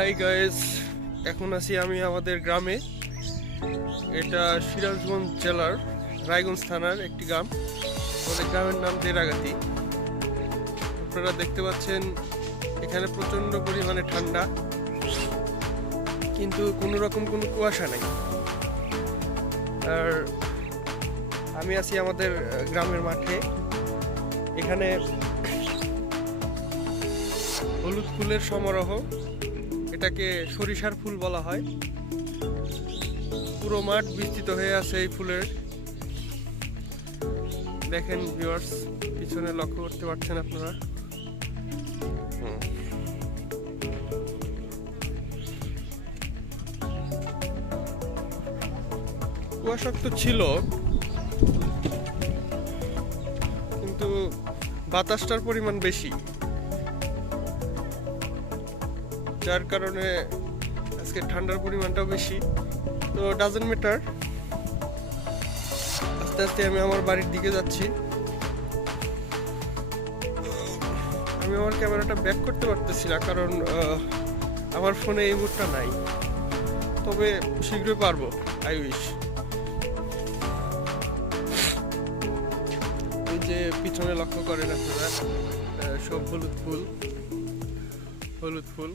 Hi guys, এখন আছি আমি আমাদের গ্রামে। এটা সিরাজগঞ্জ জেলার রায়গঞ্জ থানার একটি গ্রাম। আমাদের গ্রামের নাম দেরাগাতি। আপনারা দেখতে পাচ্ছেন এখানে প্রচন্ড পরিমাণে ঠান্ডা, কিন্তু কোনো রকম কোনো কুয়াশা নাই। আর আমি আছি আমাদের গ্রামের মাঠে। এখানে হলুদ ফুলের সমারোহ, এটাকে সরিষার ফুল বলা হয়। পুরো মাঠ বিস্তৃত হয়ে আছে এই ফুলের। দেখেন ভিউয়ার্স, পিছনে লক্ষ্য করতে পারছেন আপনারা। কুয়াশাক্ত ছিল, কিন্তু বাতাসটার পরিমাণ বেশি, যার কারণে আজকে ঠান্ডার পরিমাণটাও বেশি। তো ডাজেন্ট ম্যাটার, আস্তে আস্তে আমি আমার বাড়ির দিকে যাচ্ছি। আমি আমার ক্যামেরাটা ব্যাক করতে পারতেছি না, কারণ আমার ফোনে এই মুডটা নাই, তবে শীঘ্রই পারবো, আই উইশ। এই যে পিছনে লক্ষ্য করেন আপনারা, সব হলুদ ফুল, হলুদ ফুল।